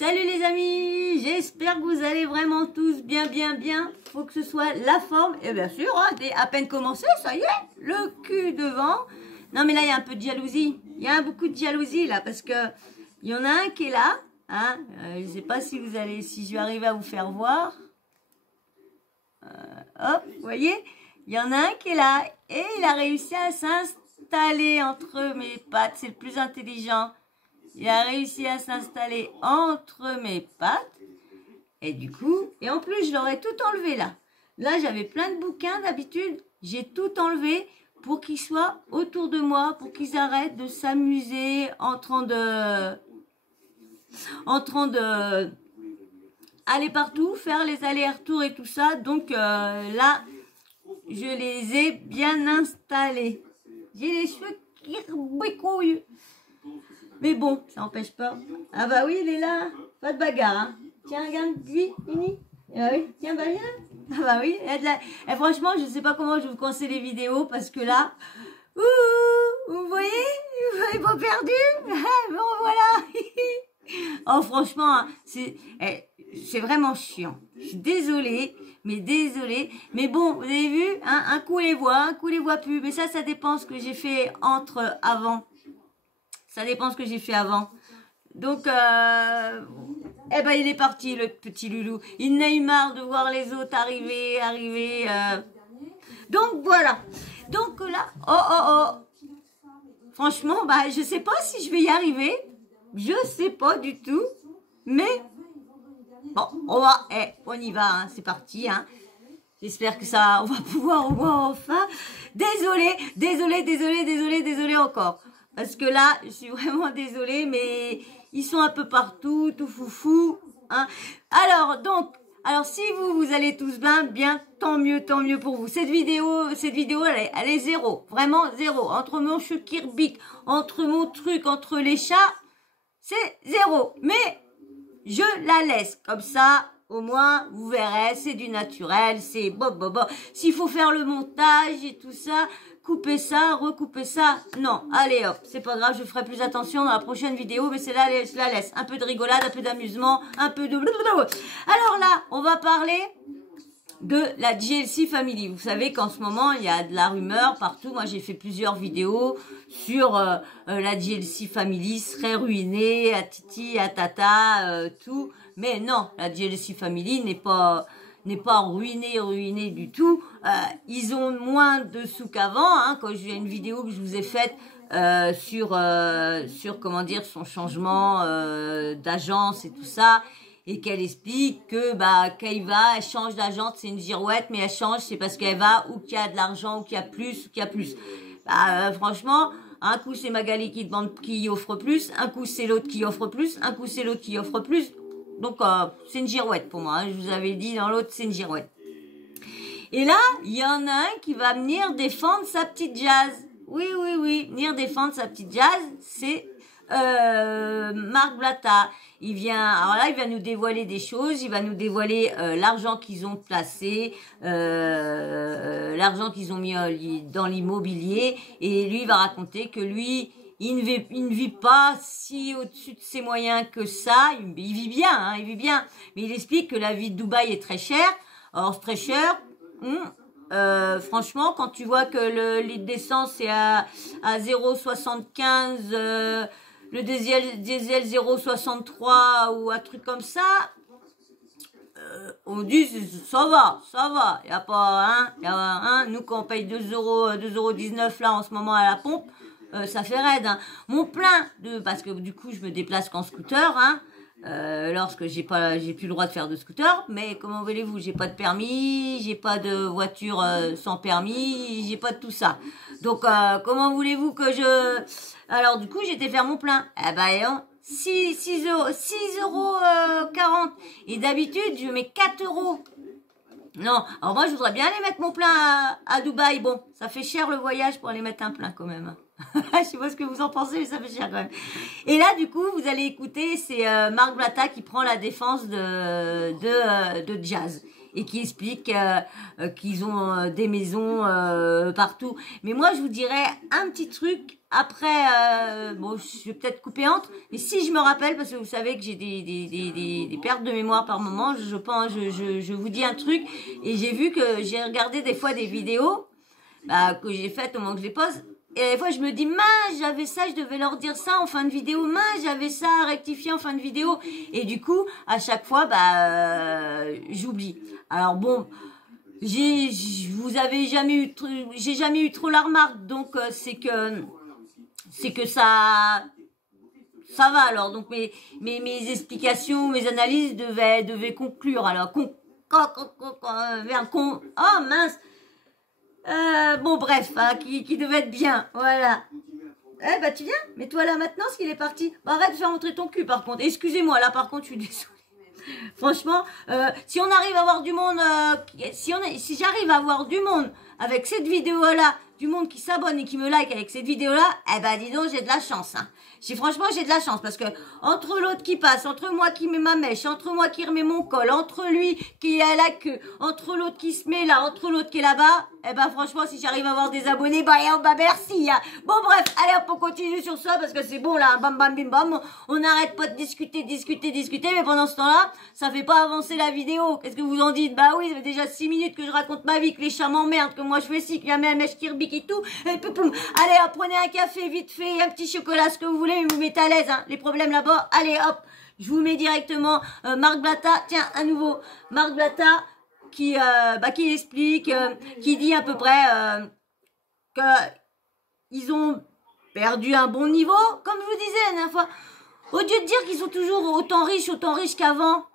Salut les amis, j'espère que vous allez vraiment tous bien. Faut que ce soit la forme, et bien sûr, hein, à peine commencé, ça y est, le cul devant. Non mais là il y a un peu de jalousie, il y a beaucoup de jalousie là, parce que il y en a un qui est là, hein, je sais pas si je vais arriver à vous faire voir. Hop, vous voyez, il y en a un qui est là, et il a réussi à s'installer entre mes pattes, c'est le plus intelligent. Il a réussi à s'installer entre mes pattes. Et du coup, et en plus, je l'aurais tout enlevé là. Là, j'avais plein de bouquins d'habitude. J'ai tout enlevé pour qu'ils soient autour de moi, pour qu'ils arrêtent de s'amuser en train de aller partout, faire les allers-retours et tout ça. Donc là, je les ai bien installés. J'ai les cheveux qui bricouillent. Mais bon, ça n'empêche pas. Ah bah oui, il est là. Pas de bagarre, hein. Tiens, regarde, lui, Mini. Ah oui, tiens, bah viens. Ah bah oui. Et franchement, je ne sais pas comment je vais vous conseiller les vidéos parce que là, vous voyez pas perdu. Bon, voilà. Oh, franchement, c'est vraiment chiant. Je suis désolée, mais désolée. Mais bon, vous avez vu, hein, un coup les voit, un coup les voit plus. Mais ça dépend ce que j'ai fait avant. Ça dépend ce que j'ai fait avant. Donc, eh ben, il est parti, le petit loulou. Il n'a eu marre de voir les autres arriver. Donc, voilà. Donc là, franchement, bah, je sais pas si je vais y arriver. Je sais pas du tout. Mais, bon, on y va, hein, c'est parti, hein. J'espère que on va pouvoir au moins enfin. Désolée encore. Parce que là, je suis vraiment désolée, mais ils sont un peu partout, tout foufou, hein. Alors si vous allez tous bien, tant mieux pour vous. Cette vidéo, elle est zéro, vraiment zéro. Entre mon chukirbic, entre mon truc, entre les chats, c'est zéro. Mais je la laisse comme ça. Au moins, vous verrez, c'est du naturel, c'est bon. S'il faut faire le montage et tout ça, couper ça, recouper ça, non, allez hop, c'est pas grave, je ferai plus attention dans la prochaine vidéo, mais c'est là, je la laisse. Un peu de rigolade, un peu d'amusement, un peu de... Alors là, on va parler de la JLC Family. Vous savez qu'en ce moment, il y a de la rumeur partout. Moi, j'ai fait plusieurs vidéos sur la JLC Family serait ruinée, à Titi, à Tata, tout. Mais non, la JLC Family n'est pas ruinée du tout. Ils ont moins de sous qu'avant, hein, quand j'ai une vidéo que je vous ai faite sur comment dire, son changement d'agence et tout ça. Et qu'elle explique que quand elle change d'agence, c'est une girouette, mais elle change, c'est parce qu'elle va ou qu'il y a de l'argent, ou qu'il y a plus, franchement, un coup c'est Magali qui offre plus, un coup c'est l'autre qui offre plus, un coup c'est l'autre qui offre plus. Donc c'est une girouette pour moi, hein. Je vous avais dit dans l'autre, c'est une girouette. Et là, il y en a un qui va venir défendre sa petite Jazz. Oui, venir défendre sa petite Jazz, c'est Marc Blatta. Il va nous dévoiler des choses, il va nous dévoiler l'argent qu'ils ont placé, l'argent qu'ils ont mis dans l'immobilier, et lui il va raconter que lui, il ne vit pas si au-dessus de ses moyens que ça, il vit bien, hein, mais il explique que la vie de Dubaï est très chère. Or c'est très cher, franchement, quand tu vois que le litre d'essence est à 0,75, le diesel 0,63 ou un truc comme ça, on dit ça va. Y a pas, hein, nous quand on paye 2,19 là en ce moment à la pompe, ça fait raide, hein. Mon plein parce que du coup je me déplace qu'en scooter, hein, lorsque j'ai plus le droit de faire de scooter, mais comment voulez-vous, j'ai pas de permis, j'ai pas de voiture sans permis, j'ai pas de tout ça. Donc comment voulez-vous que alors du coup j'étais faire mon plein. 6,40 €. Et d'habitude je mets 4 €. Non, alors moi je voudrais bien aller mettre mon plein à Dubaï. Bon, ça fait cher le voyage pour aller mettre un plein quand même. Je sais pas ce que vous en pensez, mais ça fait cher quand même. Et là, du coup, vous allez écouter, c'est Marc Blatta qui prend la défense de Jazz. et qui expliquent qu'ils ont des maisons partout. Mais moi, je vous dirais un petit truc. Après, bon, je vais peut-être couper entre, mais si je me rappelle, parce que vous savez que j'ai des pertes de mémoire par moment, je pense, je vous dis un truc, et j'ai vu que j'ai regardé des fois des vidéos que j'ai faites au moment que je les pose, et des fois je me dis, mince, j'avais ça, je devais leur dire ça en fin de vidéo, mince, j'avais ça à rectifier en fin de vidéo, et du coup, à chaque fois, j'oublie. Alors bon, j'ai jamais eu trop la remarque, donc c'est que ça va alors. Donc mes explications, mes analyses devaient conclure. Alors oh mince. Bon bref, hein, qui devait être bien. Voilà. Tu viens, mets-toi là maintenant, parce qu'il est parti. Arrête de faire montrer ton cul par contre. Excusez-moi, là par contre je suis désolée. Franchement, si on arrive à avoir du monde, si j'arrive à avoir du monde avec cette vidéo-là, du monde qui s'abonne et qui me like avec cette vidéo-là, dis donc, j'ai de la chance. Hein. Franchement, j'ai de la chance parce que entre l'autre qui passe, entre moi qui mets ma mèche, entre moi qui remets mon col, entre lui qui est à la queue, entre l'autre qui se met là, entre l'autre qui est là-bas, franchement, si j'arrive à avoir des abonnés, merci. Hein. Bon, bref, allez, hop, on continue sur ça parce que c'est bon là, bam, bam, bim, bam. On n'arrête pas de discuter, mais pendant ce temps-là, ça fait pas avancer la vidéo. Qu'est-ce que vous en dites? Bah oui, ça fait déjà 6 minutes que je raconte ma vie, que les chats m'emmerdent, que moi je fais ci, qu'il y a ma mèche qui rebique et tout. Et poum, allez, hop, prenez un café vite fait, un petit chocolat, ce que vous voulez, mais vous mettez à l'aise, hein. Les problèmes là-bas, allez, hop, je vous mets directement Marc Blatta. Tiens, à nouveau, Marc Blatta qui explique, qui dit à peu près que ils ont perdu un bon niveau, comme je vous disais la dernière fois. Au lieu de dire qu'ils sont toujours autant riches qu'avant,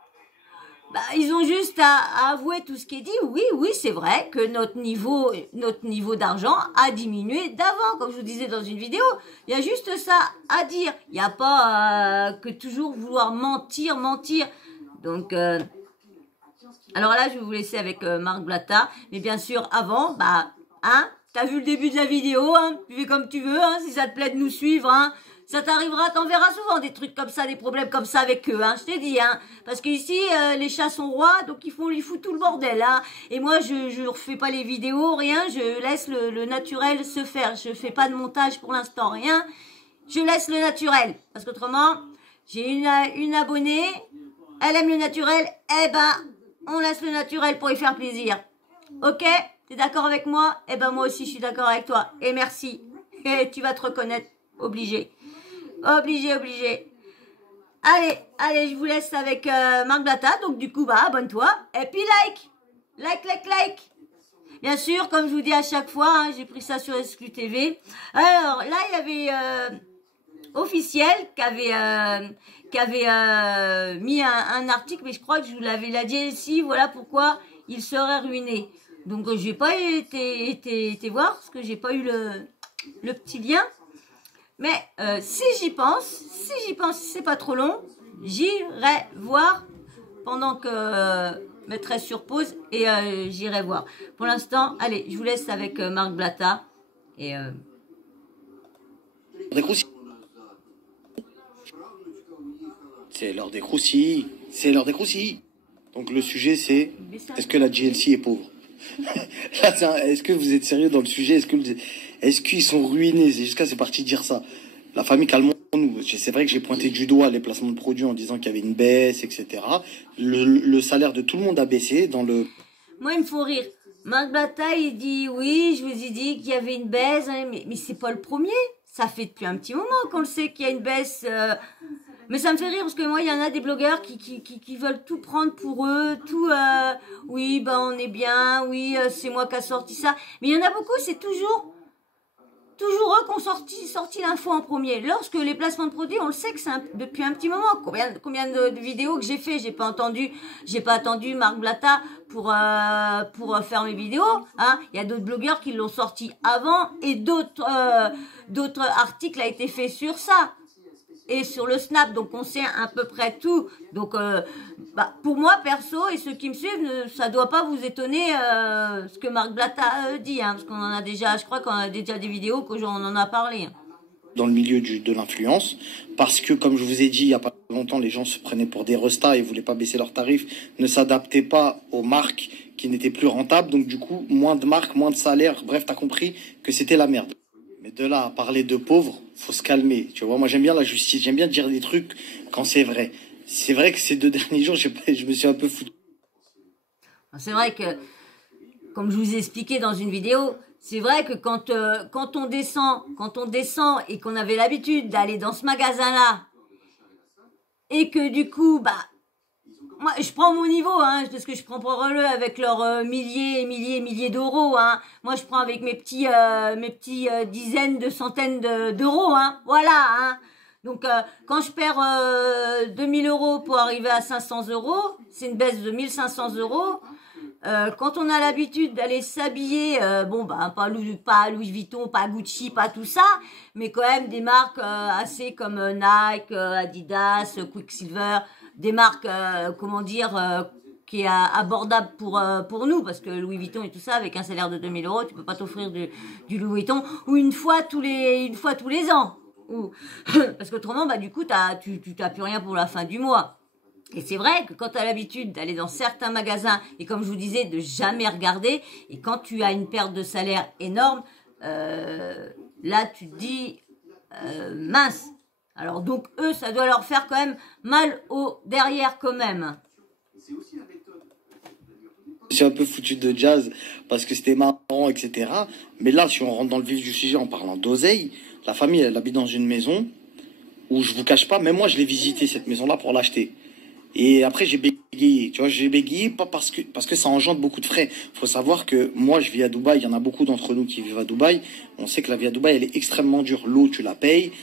ils ont juste à avouer tout ce qui est dit. Oui, c'est vrai que notre niveau d'argent a diminué d'avant, comme je vous disais dans une vidéo. Il y a juste ça à dire. Il n'y a pas que toujours vouloir mentir. Donc, alors là, je vais vous laisser avec Marc Blatta. Mais bien sûr, avant, t'as vu le début de la vidéo, hein, tu fais comme tu veux, hein, si ça te plaît de nous suivre, hein. Ça t'arrivera, t'en verras souvent des trucs comme ça, des problèmes comme ça avec eux, hein, je t'ai dit, hein. Parce que ici, les chats sont rois, donc ils foutent tout le bordel, hein. Et moi, je refais pas les vidéos, rien, je laisse le naturel se faire. Je fais pas de montage pour l'instant, rien. Je laisse le naturel. Parce qu'autrement, j'ai une abonnée, elle aime le naturel, on laisse le naturel pour y faire plaisir. Ok? T'es d'accord avec moi? Moi aussi, je suis d'accord avec toi. Et merci. Et tu vas te reconnaître. Obligé. Allez, je vous laisse avec Marc Blatta. Donc, du coup, abonne-toi. Et puis, like. Bien sûr, comme je vous dis à chaque fois, hein, j'ai pris ça sur Exclu TV. Alors, là, il y avait Officiel qui avait mis un article, mais je crois que je vous l'avais dit ici. Voilà pourquoi il serait ruiné. Donc, je n'ai pas été voir parce que j'ai pas eu le petit lien. Mais si j'y pense, si c'est pas trop long, j'irai voir pendant que mettrai sur pause et j'irai voir. Pour l'instant, allez, je vous laisse avec Marc Blatta et c'est l'heure des croustilles. Donc le sujet c'est est-ce que la GLC est pauvre? Est-ce que vous êtes sérieux dans le sujet? Est-ce qu'ils sont ruinés? C'est parti dire ça. La famille, calmons-nous. C'est vrai que j'ai pointé du doigt les placements de produits en disant qu'il y avait une baisse, etc. Le salaire de tout le monde a baissé dans le... Moi, il me faut rire. Marc Blatta, il dit, oui, je vous ai dit qu'il y avait une baisse, hein, mais c'est pas le premier. Ça fait depuis un petit moment qu'on le sait qu'il y a une baisse... Mais ça me fait rire parce que moi, il y en a des blogueurs qui veulent tout prendre pour eux, tout, oui, on est bien, oui, c'est moi qui a sorti ça. Mais il y en a beaucoup, c'est toujours eux qui ont sorti l'info en premier. Lorsque les placements de produits, on le sait que c'est depuis un petit moment. Combien de vidéos que j'ai fait, j'ai pas attendu Marc Blatta pour faire mes vidéos, hein. Il y a d'autres blogueurs qui l'ont sorti avant et d'autres articles a été fait sur ça. Et sur le Snap, donc on sait à peu près tout. Donc, pour moi, perso, et ceux qui me suivent, ça doit pas vous étonner ce que Marc Blatta dit, hein, parce qu'on en a déjà, je crois qu'on a déjà des vidéos qu'on en a parlé. dans le milieu de l'influence, parce que, comme je vous ai dit il n'y a pas longtemps, les gens se prenaient pour des restas et voulaient pas baisser leurs tarifs, ne s'adaptaient pas aux marques qui n'étaient plus rentables, donc du coup, moins de marques, moins de salaires, bref, t'as compris que c'était la merde. Mais de là à parler de pauvres, faut se calmer, tu vois, moi j'aime bien la justice, j'aime bien dire des trucs quand c'est vrai. C'est vrai que ces 2 derniers jours, je me suis un peu foutu. C'est vrai que, comme je vous ai expliqué dans une vidéo, c'est vrai que quand on descend et qu'on avait l'habitude d'aller dans ce magasin-là, et que du coup, bah, moi, je prends mon niveau, hein, parce que je prends pour relais avec leurs milliers d'euros, hein. Moi, je prends avec mes petits dizaines de centaines d'euros, hein. Voilà, hein. Donc, quand je perds 2000 euros pour arriver à 500 euros, c'est une baisse de 1500 euros. Quand on a l'habitude d'aller s'habiller, bon bah pas Louis Vuitton, pas Gucci, pas tout ça, mais quand même des marques assez comme Nike, Adidas, Quicksilver, des marques comment dire qui est abordable pour nous, parce que Louis Vuitton et tout ça, avec un salaire de 2000 euros, tu peux pas t'offrir du Louis Vuitton ou une fois tous les ans, ou parce qu'autrement bah du coup tu t'as plus rien pour la fin du mois. Et c'est vrai que quand tu as l'habitude d'aller dans certains magasins et comme je vous disais de jamais regarder, et quand tu as une perte de salaire énorme, là tu te dis mince. Alors donc eux ça doit leur faire quand même mal au derrière quand même. Je suis un peu foutu de jazz parce que c'était marrant, etc. Mais là, si on rentre dans le vif du sujet en parlant d'oseille, la famille elle habite dans une maison où je vous cache pas, même moi je l'ai visité cette maison-là pour l'acheter. Et après, j'ai bégayé. Tu vois, j'ai bégayé pas parce que ça engendre beaucoup de frais. Faut savoir que moi, je vis à Dubaï. Il y en a beaucoup d'entre nous qui vivent à Dubaï. On sait que la vie à Dubaï, elle est extrêmement dure. L'eau, tu la payes.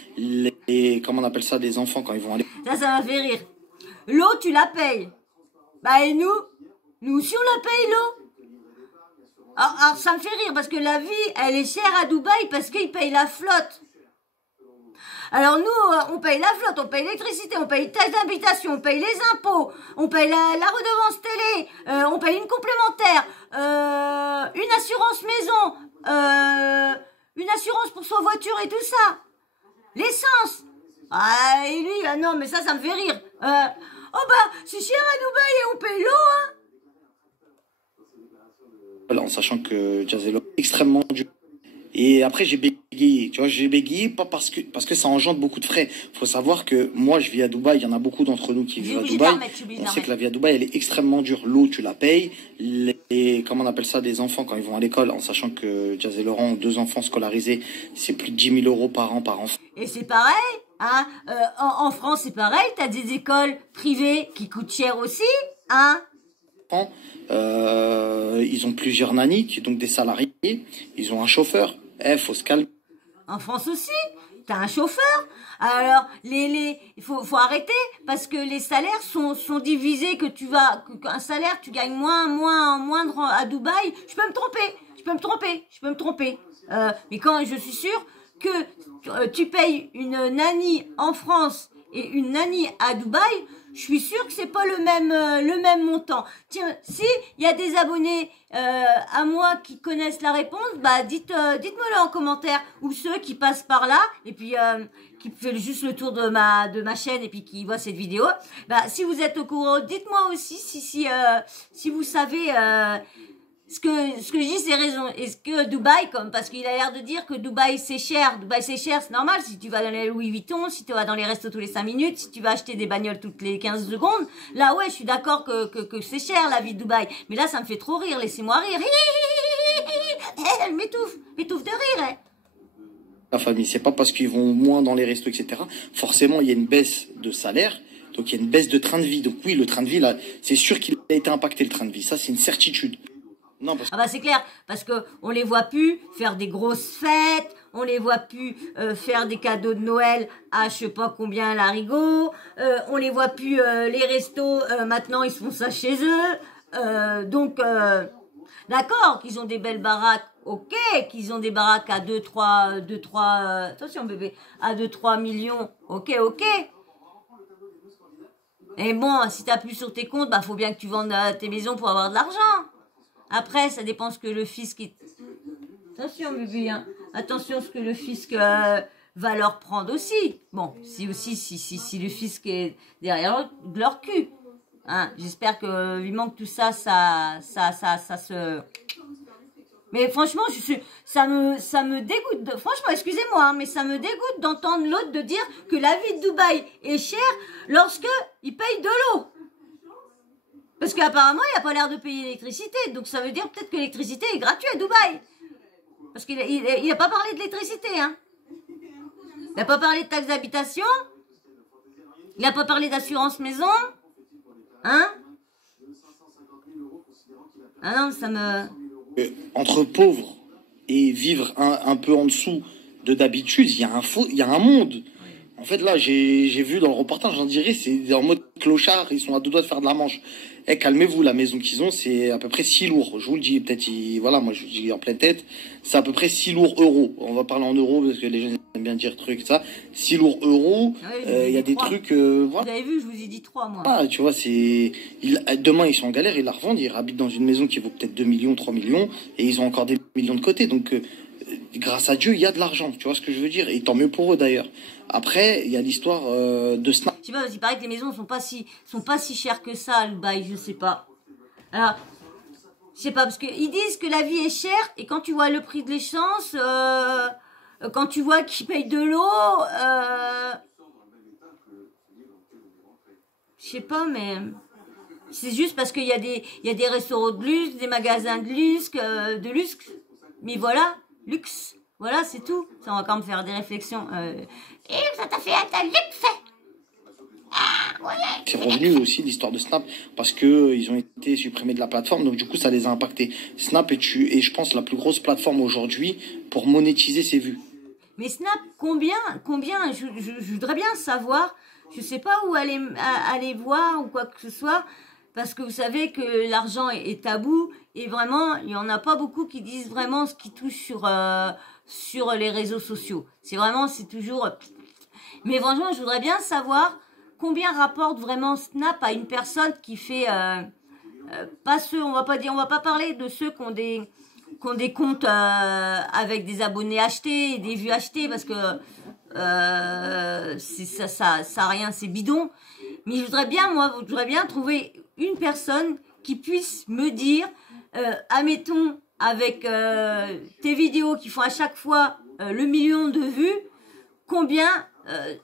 Comment on appelle ça, les enfants quand ils vont aller. Ça m'a fait rire. L'eau, tu la payes. Bah, et nous aussi, on la paye, l'eau. Alors, ça me fait rire parce que la vie, elle est chère à Dubaï parce qu'ils payent la flotte. Alors nous, on paye la flotte, on paye l'électricité, on paye les taxes d'habitation, on paye les impôts, on paye la redevance télé, on paye une complémentaire, une assurance maison, une assurance pour sa voiture et tout ça. L'essence. Ah, et lui, ah non, mais ça me fait rire. Oh bah, c'est cher à Dubaï et on paye l'eau, hein. Voilà, en sachant que Jazz est extrêmement dur. Et après, j'ai bégayé. Tu vois, j'ai bégayé pas parce que ça engendre beaucoup de frais. Faut savoir que moi, je vis à Dubaï. Il y en a beaucoup d'entre nous qui vivent à Dubaï. On sait que la vie à Dubaï, elle est extrêmement dure. L'eau, tu la payes. Comment on appelle ça, les enfants quand ils vont à l'école, en sachant que Jazz et Laurent ont 2 enfants scolarisés, c'est plus de 10 000 euros par an par enfant. Et c'est pareil, hein. En France, c'est pareil. T'as des écoles privées qui coûtent cher aussi, hein. Ils ont plusieurs nannies, donc des salariés. Ils ont un chauffeur. Faut se calmer. En France aussi, t'as un chauffeur. Alors, il faut arrêter parce que les salaires sont divisés, qu'un salaire, tu gagnes moindre à Dubaï. Je peux me tromper. Mais quand je suis sûre que tu payes une nanny en France et une nanny à Dubaï, je suis sûre que c'est pas le même montant. Tiens, si il y a des abonnés à moi qui connaissent la réponse, bah dites-moi-le en commentaire, ou ceux qui passent par là et puis qui fait juste le tour de ma chaîne et puis qui voient cette vidéo. Bah si vous êtes au courant, dites-moi aussi si vous savez ce que je dis, c'est raison. Est-ce que Dubaï, parce qu'il a l'air de dire que Dubaï c'est cher, c'est normal. Si tu vas dans les Louis Vuitton, si tu vas dans les restos tous les 5 minutes, si tu vas acheter des bagnoles toutes les 15 secondes, là ouais, je suis d'accord que c'est cher la vie de Dubaï. Mais là, ça me fait trop rire, laissez-moi rire. Elle m'étouffe de rire. Hein. La famille, c'est pas parce qu'ils vont moins dans les restos, etc. Forcément, il y a une baisse de salaire. Donc il y a une baisse de train de vie. Donc oui, le train de vie, là, c'est sûr qu'il a été impacté, le train de vie. Ça, c'est une certitude. Non, Ah bah c'est clair, parce que on les voit plus faire des grosses fêtes, on les voit plus faire des cadeaux de Noël à je sais pas combien l'arigot, on les voit plus les restos, maintenant ils se font ça chez eux, donc d'accord qu'ils ont des belles baraques, ok, qu'ils ont des baraques à 2-3, attention bébé, à 2-3 millions, ok. Et bon, si t'as plus sur tes comptes, bah faut bien que tu vendes tes maisons pour avoir de l'argent. Après, ça dépend ce que le fisc... Attention, bébé, hein. Attention ce que le fisc va leur prendre aussi. Bon, si le fisc est derrière leur cul. Hein, j'espère que vivement que tout ça se... Mais franchement, ça me dégoûte. Franchement, excusez-moi, hein, mais ça me dégoûte d'entendre l'autre de dire que la vie de Dubaï est chère lorsque il paye de l'eau. Parce qu'apparemment, il n'a pas l'air de payer l'électricité. Donc ça veut dire peut-être que l'électricité est gratuite à Dubaï. Parce qu'il n'a pas parlé de l'électricité. Hein. Il n'a pas parlé de taxe d'habitation. Il n'a pas parlé d'assurance maison. Hein? Ah non, ça me... Entre pauvres et vivre un peu en dessous de d'habitude, il y a un monde. En fait, là, j'ai vu dans le reportage, j'en dirais, c'est en mode clochard, ils sont à deux doigts de faire de la manche. Eh, calmez-vous, la maison qu'ils ont, c'est à peu près 6 lourds. Je vous le dis, peut-être, voilà, moi, je vous dis en pleine tête, c'est à peu près 6 lourds euros. On va parler en euros, parce que les gens aiment bien dire trucs, ça. 6 lourds euros, il y a des 3. Trucs, voilà. Vous avez vu, je vous ai dit 3, moi. Ah, tu vois, demain, ils sont en galère, ils la revendent, ils habitent dans une maison qui vaut peut-être 2 millions, 3 millions, et ils ont encore des millions de côté, donc, grâce à Dieu, il y a de l'argent, tu vois ce que je veux dire, et tant mieux pour eux d'ailleurs. Après, il y a l'histoire de Snap. Je sais pas, il paraît que les maisons sont pas si chères que ça, à Dubaï, je sais pas. Alors, je sais pas, parce qu'ils disent que la vie est chère, et quand tu vois le prix de l'essence, quand tu vois qu'ils payent de l'eau, je sais pas, mais c'est juste parce qu'il y a des restaurants de luxe, des magasins de luxe, mais voilà, luxe. Voilà, c'est tout. Ça, on va quand même faire des réflexions. Et ça t'a fait un luxe. Ah, ouais. C'est revenu aussi l'histoire de Snap parce que ils ont été supprimés de la plateforme, donc du coup ça les a impactés. Snap est je pense la plus grosse plateforme aujourd'hui pour monétiser ses vues. Mais Snap, combien je voudrais bien savoir. Je sais pas où aller voir ou quoi que ce soit. Parce que vous savez que l'argent est tabou et vraiment, il n'y en a pas beaucoup qui disent vraiment ce qui touche sur les réseaux sociaux. C'est toujours... Mais franchement, je voudrais bien savoir combien rapporte vraiment Snap à une personne qui fait... pas ceux, on va pas parler de ceux qui ont des comptes avec des abonnés achetés et des vues achetées parce que ça rien, c'est bidon. Mais je voudrais bien trouver une personne qui puisse me dire, admettons, avec tes vidéos qui font à chaque fois le million de vues, combien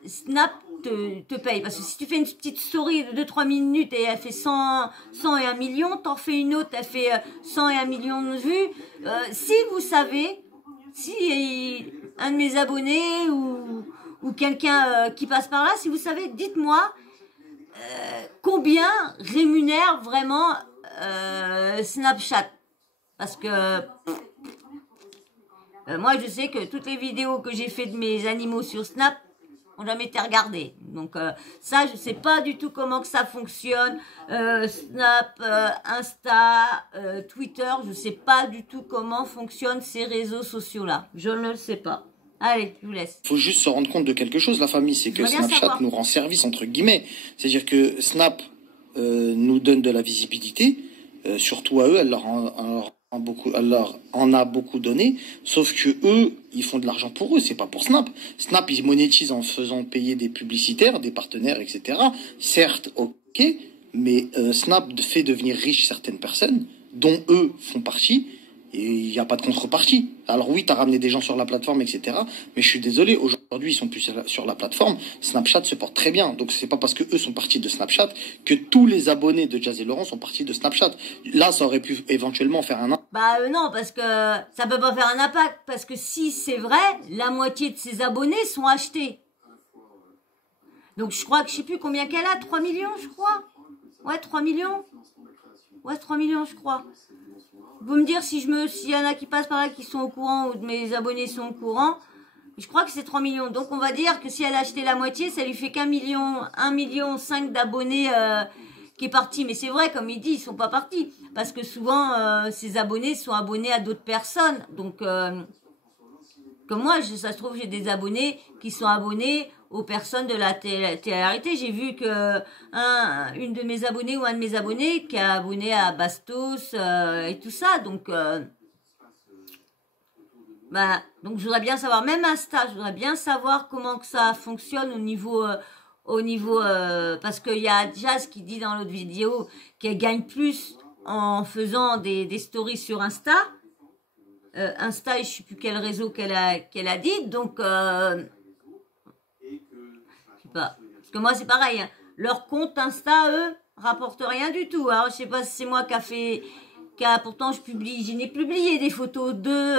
Snap te paye. Parce que si tu fais une petite story de 2-3 minutes et elle fait 100 et 1 million, t'en fais une autre, elle fait 100 et 1 million de vues. Si vous savez, si un de mes abonnés ou quelqu'un qui passe par là, si vous savez, dites-moi combien rémunère vraiment Snapchat. Parce que moi, je sais que toutes les vidéos que j'ai fait de mes animaux sur Snap ont jamais été regardées. Donc ça, je sais pas du tout comment que ça fonctionne. Snap, Insta, Twitter, je sais pas du tout comment fonctionnent ces réseaux sociaux-là. Je ne le sais pas. Allez, je vous laisse. Faut juste se rendre compte de quelque chose, la famille, c'est que Snapchat nous rend service, entre guillemets. C'est-à-dire que Snap nous donne de la visibilité, surtout à eux, elle leur en a beaucoup donné, sauf que eux, ils font de l'argent pour eux, c'est pas pour Snap. Snap, ils monétisent en faisant payer des publicitaires, des partenaires, etc. Certes, ok, mais Snap fait devenir riches certaines personnes, dont eux font partie, et il n'y a pas de contrepartie. Alors oui, tu as ramené des gens sur la plateforme, etc. Mais je suis désolé, aujourd'hui, ils sont plus sur la plateforme. Snapchat se porte très bien. Donc c'est pas parce que eux sont partis de Snapchat que tous les abonnés de Jazz et Laurent sont partis de Snapchat. Là, ça aurait pu éventuellement faire un... non, parce que ça peut pas faire un impact. Parce que si c'est vrai, la moitié de ses abonnés sont achetés. Donc je crois que je sais plus combien qu'elle a. 3 millions, je crois. Ouais, 3 millions. Ouais, 3 millions, je crois. Vous me dire s'il y en a qui passent par là qui sont au courant ou de mes abonnés sont au courant. Je crois que c'est 3 millions. Donc on va dire que si elle a acheté la moitié, ça lui fait qu'1 million, 1,5 million d'abonnés qui est parti. Mais c'est vrai, comme il dit, ils sont pas partis. Parce que souvent, ces abonnés sont abonnés à d'autres personnes. Donc, comme moi, ça se trouve, j'ai des abonnés qui sont abonnés aux personnes de la télé-réalité. J'ai vu que une de mes abonnées ou un de mes abonnés qui est abonné à Bastos et tout ça. Donc, Bah, donc je voudrais bien savoir, même Insta, je voudrais bien savoir comment que ça fonctionne au niveau, parce qu'il y a Jazz qui dit dans l'autre vidéo qu'elle gagne plus en faisant des stories sur Insta. Insta, je sais plus quel réseau qu'elle a dit, donc je sais pas. Parce que moi c'est pareil, hein. Leur compte Insta, eux, rapporte rien du tout. Alors je sais pas si c'est moi pourtant je n'ai publié des photos d'eux,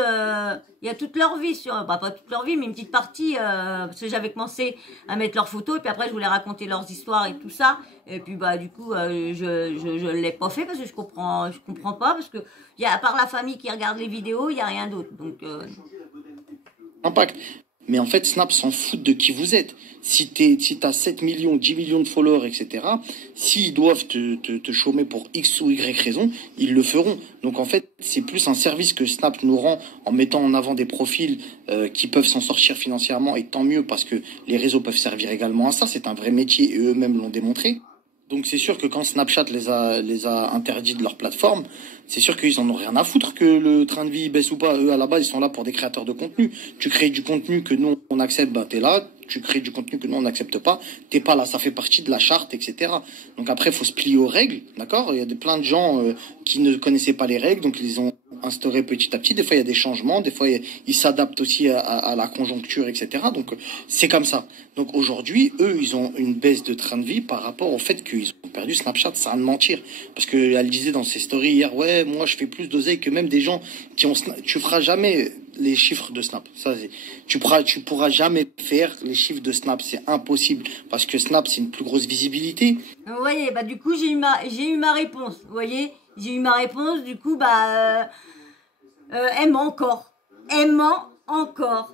il y a toute leur vie sur, bah, pas toute leur vie, mais une petite partie, parce que j'avais commencé à mettre leurs photos, et puis après je voulais raconter leurs histoires et tout ça, et puis bah du coup je l'ai pas fait parce que je comprends pas, parce que à part la famille qui regarde les vidéos, il y a rien d'autre, donc Impact. Mais en fait, Snap s'en fout de qui vous êtes. Si t'as 7 millions, 10 millions de followers, etc., s'ils doivent te chômer pour X ou Y raison, ils le feront. Donc en fait, c'est plus un service que Snap nous rend en mettant en avant des profils qui peuvent s'en sortir financièrement, et tant mieux parce que les réseaux peuvent servir également à ça. C'est un vrai métier et eux-mêmes l'ont démontré. Donc c'est sûr que quand Snapchat les a interdits de leur plateforme, c'est sûr qu'ils en ont rien à foutre que le train de vie baisse ou pas. Eux, à la base, ils sont là pour des créateurs de contenu. Tu crées du contenu que nous, on accepte, ben t'es là. Tu crées du contenu que nous, on n'accepte pas, t'es pas là. Ça fait partie de la charte, etc. Donc après, il faut se plier aux règles, d'accord? Il y a plein de gens qui ne connaissaient pas les règles, donc ils les ont instaurées petit à petit. Des fois, il y a des changements. Des fois, ils s'adaptent aussi à la conjoncture, etc. Donc c'est comme ça. Donc aujourd'hui, eux, ils ont une baisse de train de vie par rapport au fait qu'ils ont perdu Snapchat, sans mentir. Parce qu'elle disait dans ses stories hier, ouais, moi je fais plus d'oseille que même des gens qui ont tu feras jamais les chiffres de Snap. Ça, tu pourras jamais faire les chiffres de Snap, c'est impossible. Parce que Snap, c'est une plus grosse visibilité. vous voyez, bah du coup j'ai eu ma réponse. Vous voyez, j'ai eu ma réponse. Du coup, bah elle ment encore. Elle ment encore.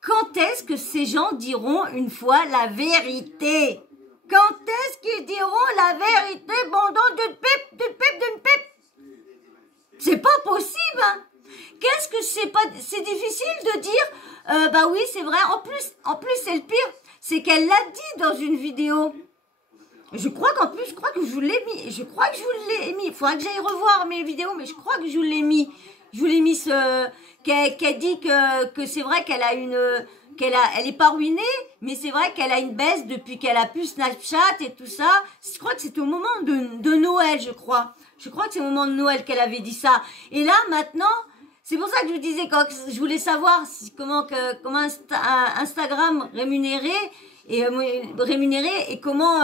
Quand est-ce que ces gens diront une fois la vérité? Quand est-ce qu'ils diront la vérité, bandant d'une pipe, d'une pipe? C'est pas possible, hein. Qu'est-ce que c'est difficile de dire, bah oui, c'est vrai. En plus, c'est le pire, c'est qu'elle l'a dit dans une vidéo. Je crois que je vous l'ai mis. Il faudra que j'aille revoir mes vidéos, mais je crois que je vous l'ai mis. Je vous l'ai mis qu'elle dit que c'est vrai elle est pas ruinée, mais c'est vrai qu'elle a une baisse depuis qu'elle a pu Snapchat et tout ça. Je crois que c'était au moment de Noël, je crois. Je crois que c'est au moment de Noël qu'elle avait dit ça. Et là, maintenant, c'est pour ça que je vous disais, quand je voulais savoir comment Instagram rémunéré et comment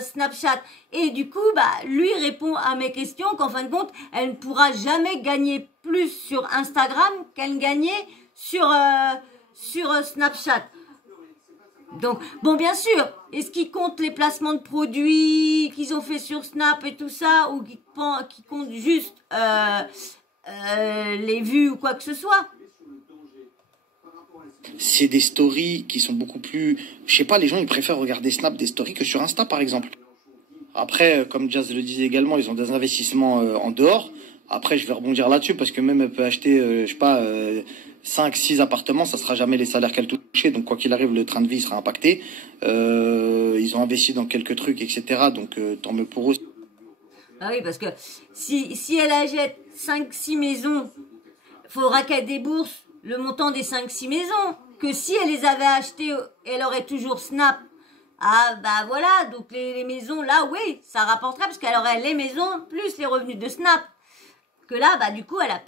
Snapchat. Et du coup, bah, lui répond à mes questions qu'en fin de compte, elle ne pourra jamais gagner plus sur Instagram qu'elle gagnait sur Snapchat. Donc, bon, bien sûr, est-ce qu'ils comptent les placements de produits qu'ils ont fait sur Snap et tout ça, ou qu'ils comptent juste les vues ou quoi que ce soit? C'est des stories qui sont beaucoup plus... Je sais pas, les gens, ils préfèrent regarder Snap des stories que sur Insta, par exemple. Après, comme Jazz le disait également, ils ont des investissements en dehors. Après, je vais rebondir là-dessus, parce que même elle peut acheter, je sais pas, 5, 6 appartements, ça sera jamais les salaires qu'elle touchait. Donc, quoi qu'il arrive, le train de vie sera impacté. Ils ont investi dans quelques trucs, etc. Donc, tant mieux pour eux. Ah oui, parce que si elle achète 5-6 maisons, il faudra qu'elle débourse le montant des 5-6 maisons. Que si elle les avait achetées, elle aurait toujours Snap. Ah bah voilà, donc les maisons là, oui, ça rapporterait parce qu'elle aurait les maisons plus les revenus de Snap. Que là, bah du coup, elle a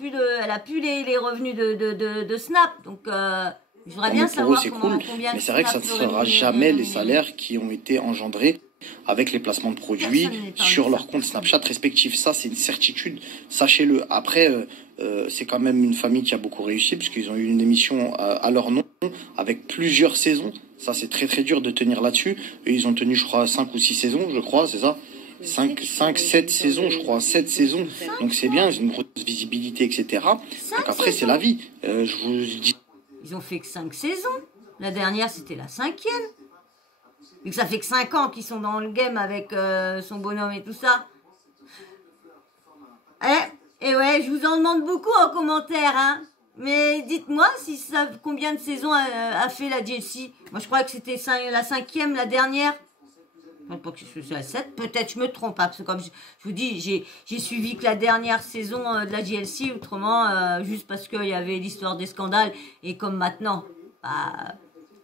plus les revenus de Snap. Donc je voudrais bien savoir combien. Mais c'est vrai que ça ne sera jamais les salaires qui ont été engendrés avec les placements de produits sur leur compte Snapchat respectif. Ça, c'est une certitude, sachez-le. Après, c'est quand même une famille qui a beaucoup réussi, puisqu'ils ont eu une émission à leur nom, avec plusieurs saisons. Ça, c'est très très dur de tenir là-dessus. Et ils ont tenu, je crois, 5 ou 6 saisons, je crois, c'est ça 7 saisons, je crois, 7 saisons. Donc c'est bien, ils ont une grosse visibilité, etc. Donc après, c'est la vie. Je vous dis... Ils ont fait que 5 saisons. La dernière, c'était la 5e. Vu que ça fait que 5 ans qu'ils sont dans le game avec son bonhomme et tout ça. Et ouais, je vous en demande beaucoup en commentaire, hein. Mais dites-moi combien de saisons a fait la DLC. Moi, je crois que c'était la 5e, la dernière. pense pas que ce soit 7. Peut-être je me trompe, hein, parce que comme je vous dis, j'ai suivi que la dernière saison de la JLC, autrement, juste parce qu'il y avait l'histoire des scandales. Et comme maintenant, bah,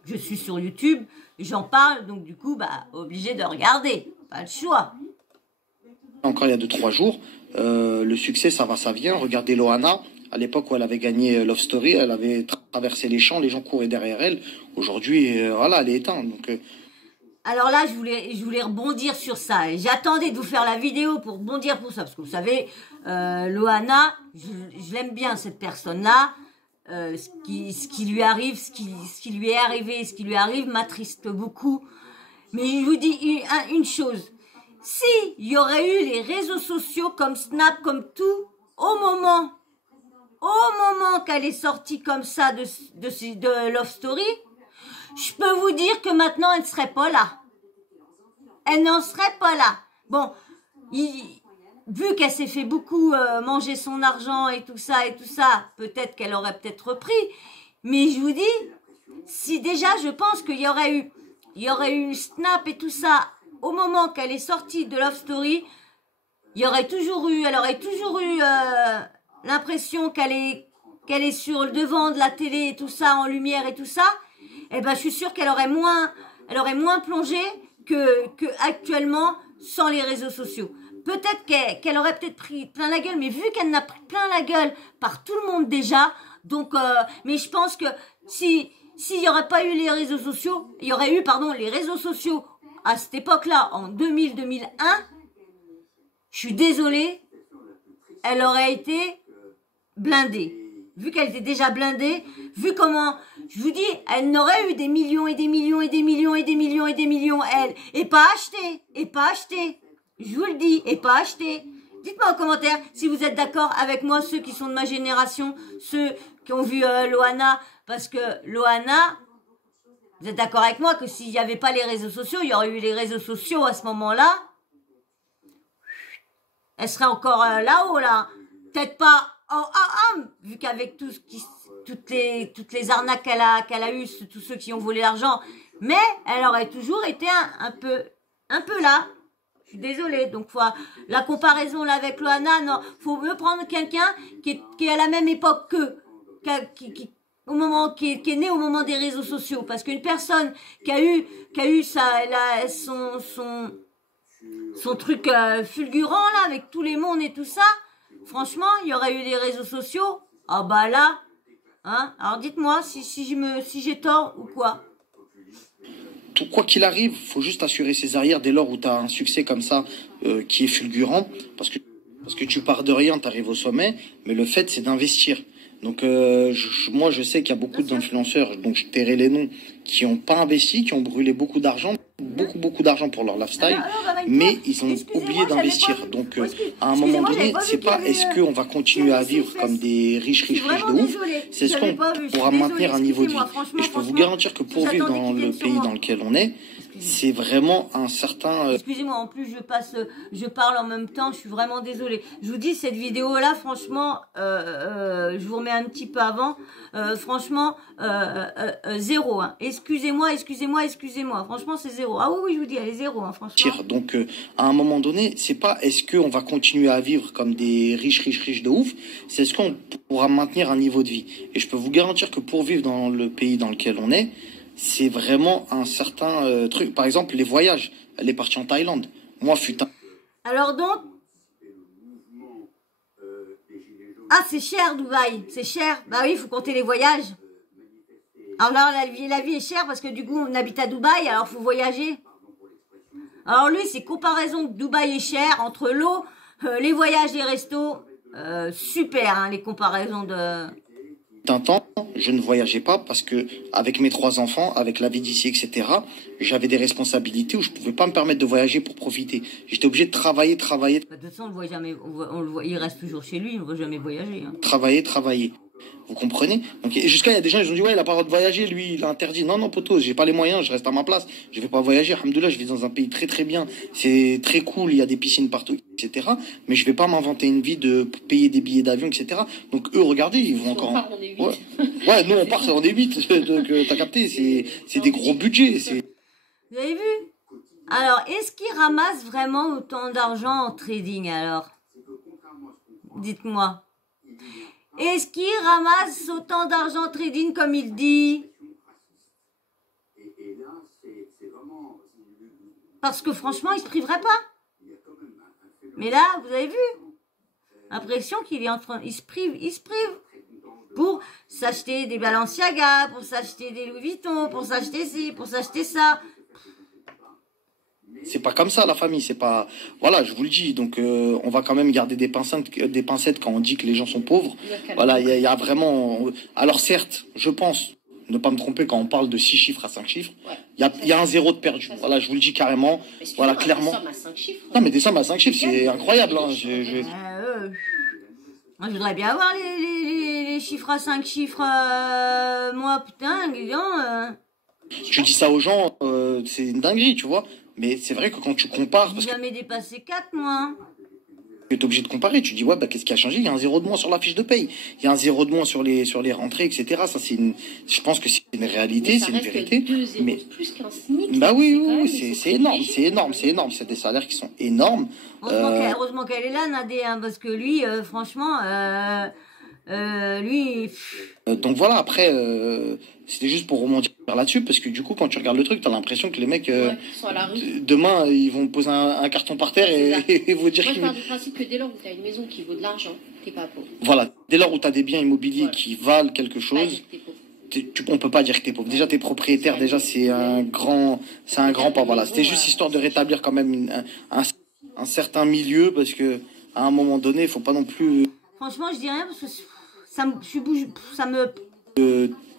je suis sur YouTube, j'en parle, donc du coup, bah, obligé de regarder. Pas le choix. Encore il y a 2-3 jours, le succès, ça va, ça vient. Regardez Loana. À l'époque où elle avait gagné Love Story, elle avait traversé les champs, les gens couraient derrière elle. Aujourd'hui, voilà, elle est éteinte. Donc, alors là, je voulais rebondir sur ça. J'attendais de vous faire la vidéo pour rebondir pour ça. Parce que vous savez, Loana, je l'aime bien, cette personne-là. Ce qui lui arrive, ce qui lui est arrivé, ce qui lui arrive m'attriste beaucoup. Mais je vous dis une chose. Si il y aurait eu les réseaux sociaux comme Snap, comme tout, au moment qu'elle est sortie comme ça de Love Story, je peux vous dire que maintenant elle ne serait pas là. Elle n'en serait pas là. Bon, vu qu'elle s'est fait beaucoup manger son argent et tout ça, peut-être qu'elle aurait peut-être repris. Mais je vous dis, si déjà je pense qu'il y aurait eu Snap et tout ça au moment qu'elle est sortie de Love Story, elle aurait toujours eu l'impression qu'elle est sur le devant de la télé et tout ça, en lumière et tout ça. Eh ben, je suis sûre qu'elle aurait moins plongé que actuellement sans les réseaux sociaux. Peut-être qu'elle aurait peut-être pris plein la gueule, mais vu qu'elle n'a pris plein la gueule par tout le monde déjà, donc, mais je pense que s'il y aurait pas eu les réseaux sociaux, il y aurait eu, les réseaux sociaux à cette époque-là, en 2000-2001, je suis désolée, elle aurait été blindée. Vu qu'elle était déjà blindée, vu comment, je vous dis, elle n'aurait eu des millions et des millions et des millions et des millions et des millions, elle, et pas acheté. Je vous le dis, et pas acheté. Dites-moi en commentaire si vous êtes d'accord avec moi, ceux qui sont de ma génération, ceux qui ont vu Loana, parce que Loana, vous êtes d'accord avec moi que s'il n'y avait pas les réseaux sociaux, il y aurait eu les réseaux sociaux à ce moment-là, elle serait encore là-haut, là. Peut-être pas vu qu'avec toutes les arnaques qu'elle a eues, tous ceux qui ont volé l'argent, mais elle aurait toujours été un peu là. Je suis désolée. Donc, la comparaison là avec Loana, non, faut mieux prendre quelqu'un qui est à la même époque qui est né au moment des réseaux sociaux, parce qu'une personne qui a eu son truc fulgurant là avec tous les mondes et tout ça, franchement, il y aurait eu des réseaux sociaux. Ah bah là, hein. Alors dites-moi si j'ai tort ou quoi. Quoi qu'il arrive, faut juste assurer ses arrières dès lors où tu as un succès comme ça qui est fulgurant, parce que tu pars de rien, tu arrives au sommet, mais le fait c'est d'investir. Donc moi je sais qu'il y a beaucoup d'influenceurs, donc je tairai les noms, qui n'ont pas investi, qui ont brûlé beaucoup d'argent pour leur lifestyle, mais ils ont oublié d'investir. Donc à un moment donné, c'est pas est-ce qu'on va continuer à vivre comme des riches de ouf, c'est est-ce qu'on pourra maintenir un niveau de vie. Et je peux vous garantir que pour vivre dans le pays dans lequel on est, c'est vraiment un certain... Excusez-moi, en plus je parle en même temps, je suis vraiment désolée. Je vous dis, cette vidéo-là, franchement, je vous remets un petit peu avant, franchement, 0. Hein. Excusez-moi, franchement c'est 0. Ah oui, je vous dis, elle est 0, hein, franchement. Donc à un moment donné, c'est pas est-ce qu'on va continuer à vivre comme des riches de ouf, c'est est-ce qu'on pourra maintenir un niveau de vie. Et je peux vous garantir que pour vivre dans le pays dans lequel on est, c'est vraiment un certain truc. Par exemple, les voyages. Elle est partie en Thaïlande. Moi, Alors donc... Ah, c'est cher, Dubaï. C'est cher. Bah oui, il faut compter les voyages. Alors là, la vie est chère parce que du coup, on habite à Dubaï, alors il faut voyager. Alors lui, c'est comparaison que Dubaï est cher entre l'eau, les voyages, les restos. Super, hein, les comparaisons de... Un temps, je ne voyageais pas parce que avec mes 3 enfants, avec la vie d'ici, etc., j'avais des responsabilités où je pouvais pas me permettre de voyager pour profiter. J'étais obligé de travailler. De toute façon, on le voit jamais. Il reste toujours chez lui, il ne va jamais voyager. Hein. Travailler. Vous comprenez? Donc jusqu'à il y a des gens ils ont dit ouais il a pas le droit de voyager, lui il a interdit. Non poteau, j'ai pas les moyens, je reste à ma place, je vais pas voyager. Alhamdoulilah, je vis dans un pays très très bien, c'est très cool, il y a des piscines partout, etc. Mais je vais pas m'inventer une vie de payer des billets d'avion, etc. Donc eux regardez, ils vont encore. Ouais, nous on part, on est 8. Donc t'as capté, c'est des gros budgets. Vous avez vu? Alors, est-ce qu'ils ramassent vraiment autant d'argent en trading alors? Dites-moi. Est-ce qu'il ramasse autant d'argent en trading comme il dit? Parce que franchement, il se priverait pas. Mais là, vous avez vu? L'impression qu'il est en train... Il se prive. Pour s'acheter des Balenciaga, pour s'acheter des Louis Vuitton, pour s'acheter ci, pour s'acheter ça. C'est pas comme ça la famille, c'est pas... Voilà, je vous le dis, donc on va quand même garder des pincettes quand on dit que les gens sont pauvres. Voilà, il y a vraiment... Alors certes, je pense, ne pas me tromper, quand on parle de 6 chiffres à 5 chiffres, il y a un zéro de perdu. Voilà, je vous le dis carrément, voilà, clairement. Non mais des sommes à 5 chiffres, c'est incroyable. Hein. Moi, je voudrais bien avoir les chiffres à 5 chiffres, moi, putain, disons... Tu dis ça aux gens, c'est une dinguerie, tu vois. Mais c'est vrai que quand tu compares... J'ai jamais dépassé 4, moi. Tu es obligé de comparer. Tu dis, ouais, bah, qu'est-ce qui a changé? Il y a un zéro de moins sur la fiche de paye. Il y a un zéro de moins sur les rentrées, etc. Ça, je pense que c'est une réalité, c'est une vérité. Mais plus qu'un SMIC. Bah oui, c'est énorme, c'est énorme. C'est des salaires qui sont énormes. Heureusement qu'elle est là, Nadé, hein, parce que lui, franchement, lui... Donc voilà, après, c'était juste pour rebondir là-dessus, parce que du coup, quand tu regardes le truc, t'as l'impression que les mecs, demain, ils vont poser un carton par terre et vont dire... Moi, je pars du principe que dès lors où t'as une maison qui vaut de l'argent, t'es pas pauvre. Voilà, dès lors où t'as des biens immobiliers qui valent quelque chose, on peut pas dire que t'es pauvre. Déjà, t'es propriétaire, déjà, c'est un grand pas. Voilà, c'était juste histoire de rétablir quand même un certain milieu, parce que à un moment donné, il faut pas non plus... Franchement, je dis rien, parce que ça me...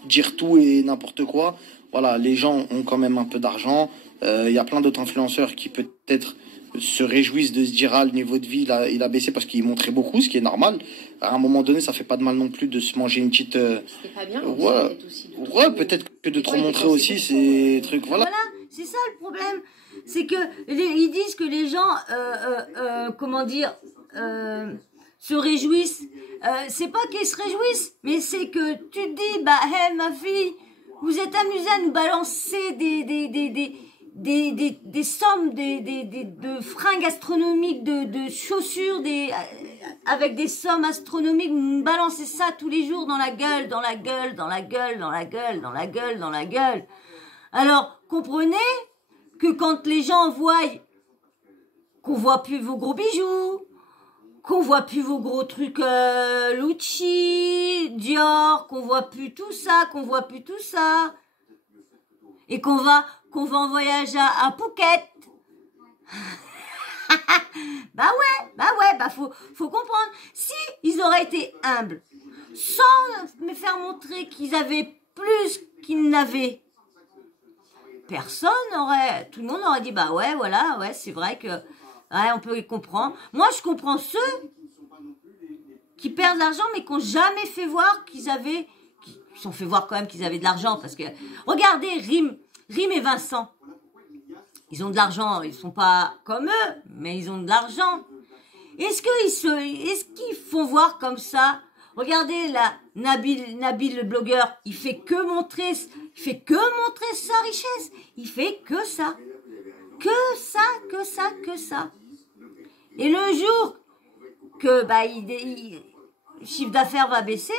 dire tout et n'importe quoi. Voilà, les gens ont quand même un peu d'argent. Il y a plein d'autres influenceurs qui peut-être se réjouissent de se dire, ah, le niveau de vie il a baissé parce qu'ils montraient beaucoup, ce qui est normal. À un moment donné, ça fait pas de mal non plus de se manger une petite... C'était pas bien, peut-être que de trop montrer aussi ces trucs. Voilà, c'est ça le problème. C'est que ils disent que les gens, comment dire, se réjouissent. C'est pas qu'ils se réjouissent, mais c'est que tu te dis, bah, hey, ma fille, vous êtes amusée à nous balancer des sommes, de fringues astronomiques, de chaussures, avec des sommes astronomiques, vous nous balancez ça tous les jours dans la gueule. Alors, comprenez que quand les gens voient qu'on voit plus vos gros bijoux, qu'on voit plus vos gros trucs Gucci, Dior, qu'on voit plus tout ça, et qu'on va en voyage à Phuket. bah ouais, faut comprendre. Si ils auraient été humbles, sans me faire montrer qu'ils avaient plus qu'ils n'avaient, tout le monde aurait dit, bah ouais, voilà, ouais, c'est vrai que, ouais, on peut y comprendre. Moi, je comprends ceux qui perdent de l'argent, mais qui n'ont jamais fait voir qui sont fait voir quand même qu'ils avaient de l'argent, parce que, regardez, Rim et Vincent, ils ont de l'argent, ils sont pas comme eux, mais ils ont de l'argent. Est-ce qu'ils font voir comme ça? Regardez là, Nabil le blogueur, il fait que montrer sa richesse. Il fait que ça. Et le jour que le chiffre d'affaires va baisser,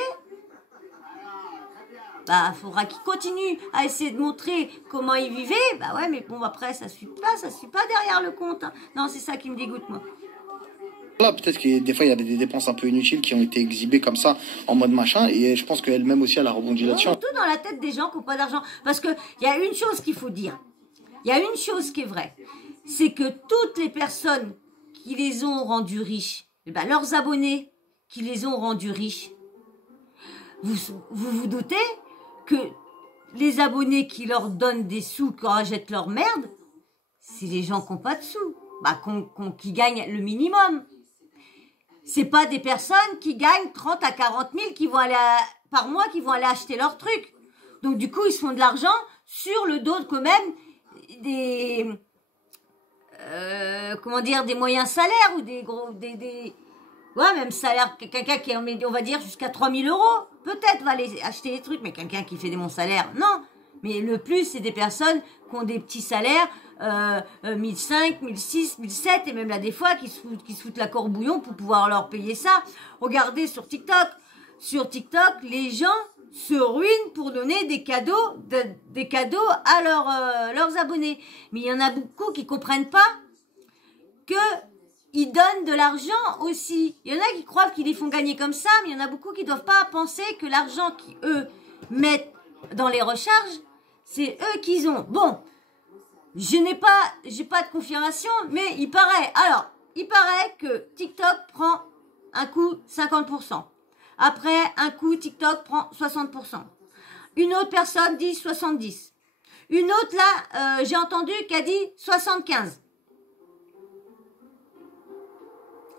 bah faudra qu'il continue à essayer de montrer comment il vivait. Bah ouais, mais bon, après ça suit pas derrière le compte. Hein. Non, c'est ça qui me dégoûte, moi. Là, peut-être que des fois il y avait des dépenses un peu inutiles qui ont été exhibées comme ça en mode machin, et je pense qu'elle-même aussi elle a rebondi là-dessus. Surtout dans la tête des gens qui n'ont pas d'argent, parce que il y a une chose qu'il faut dire, il y a une chose qui est vraie, c'est que toutes les personnes qui les ont rendus riches, leurs abonnés qui les ont rendus riches, vous doutez que les abonnés qui leur donnent des sous, qui rachètent leur merde, c'est les gens qui n'ont pas de sous, qui gagnent le minimum. C'est pas des personnes qui gagnent 30 à 40 000 par mois qui vont aller acheter leurs trucs. Donc du coup, ils se font de l'argent sur le dos quand même des des moyens salaires ou même salaire, quelqu'un qui on va dire jusqu'à 3 000 €, peut-être va aller acheter des trucs, mais quelqu'un qui fait des bons salaires, non. Mais le plus, c'est des personnes qui ont des petits salaires, 1005, 1006, 1007 et même là des fois qui se foutent la corbouillon pour pouvoir leur payer ça. Regardez sur TikTok. Sur TikTok, les gens se ruinent pour donner des cadeaux à leurs abonnés. Mais il y en a beaucoup qui comprennent pas que ils donnent de l'argent aussi. Il y en a qui croient qu'ils les font gagner comme ça, mais il y en a beaucoup qui doivent pas penser que l'argent qu'eux mettent dans les recharges, c'est eux qu'ils ont. Bon, j'ai pas de confirmation, mais il paraît que TikTok prend un coup 50%. Après, un coup, TikTok prend 60%. Une autre personne dit 70%. Une autre, là, j'ai entendu qu'elle dit 75%.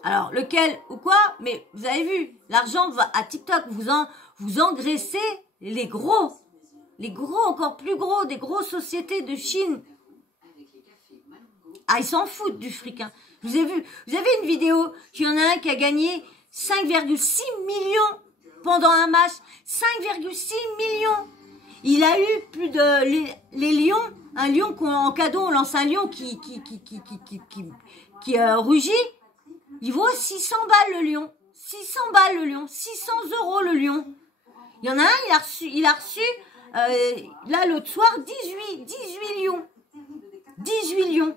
Alors, lequel ou quoi? Mais vous avez vu, l'argent va à TikTok. Vous engraissez les gros, encore plus gros, des grosses sociétés de Chine. Ah, ils s'en foutent du fric. Hein. Vous avez une vidéo qu'il y en a un qui a gagné 5,6 millions pendant un match. 5,6 millions. Il a eu plus de les lions, un lion en cadeau, on lance un lion qui rugit. Il vaut 600 balles le lion. 600 balles le lion. 600 € le lion. Il y en a un, il a reçu là l'autre soir 18 lions. 18 lions.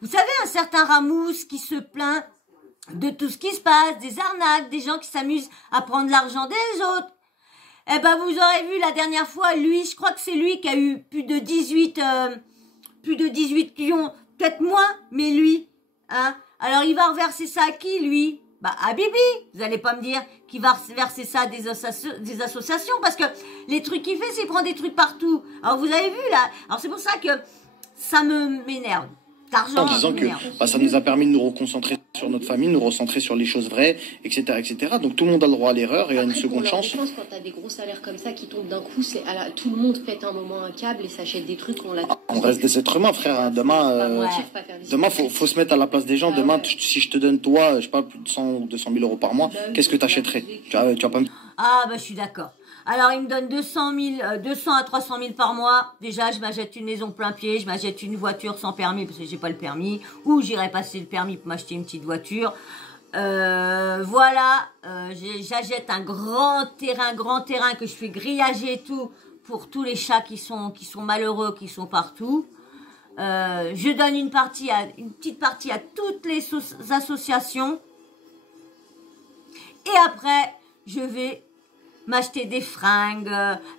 Vous savez, un certain Ramous qui se plaint de tout ce qui se passe, des arnaques, des gens qui s'amusent à prendre l'argent des autres. Eh ben, vous aurez vu la dernière fois, lui, je crois que c'est lui qui a eu plus de 18 lions, peut-être moins, mais lui, hein. Alors, il va reverser ça à qui, lui? Bah, à Bibi. Vous allez pas me dire qu'il va verser ça à des associations, parce que les trucs qu'il fait, c'est qu'il prend des trucs partout. Alors, vous avez vu, là. Alors, c'est pour ça que ça m'énerve. En disant que ça nous a permis de nous reconcentrer sur notre famille, nous recentrer sur les choses vraies, etc., etc. Donc tout le monde a le droit à l'erreur et à une seconde chance. Je pense quand t'as des gros salaires comme ça qui tombent d'un coup, tout le monde pète un moment un câble et s'achète des trucs. On reste des êtres humains, frère. Demain, faut se mettre à la place des gens. Demain, si je te donne toi, je sais pas, plus de 100 ou 200 000 € par mois, qu'est-ce que t'achèterais? Tu vas pas me... Ah bah je suis d'accord. Alors, il me donne 200 à 300 000 par mois. Déjà, je m'achète une maison plein pied, je m'achète une voiture sans permis parce que j'ai pas le permis. Ou j'irai passer le permis pour m'acheter une petite voiture. Voilà, j'achète un grand terrain que je fais grillager et tout pour tous les chats qui sont malheureux, qui sont partout. Je donne une petite partie à toutes les associations. Et après, je vais m'acheter des fringues.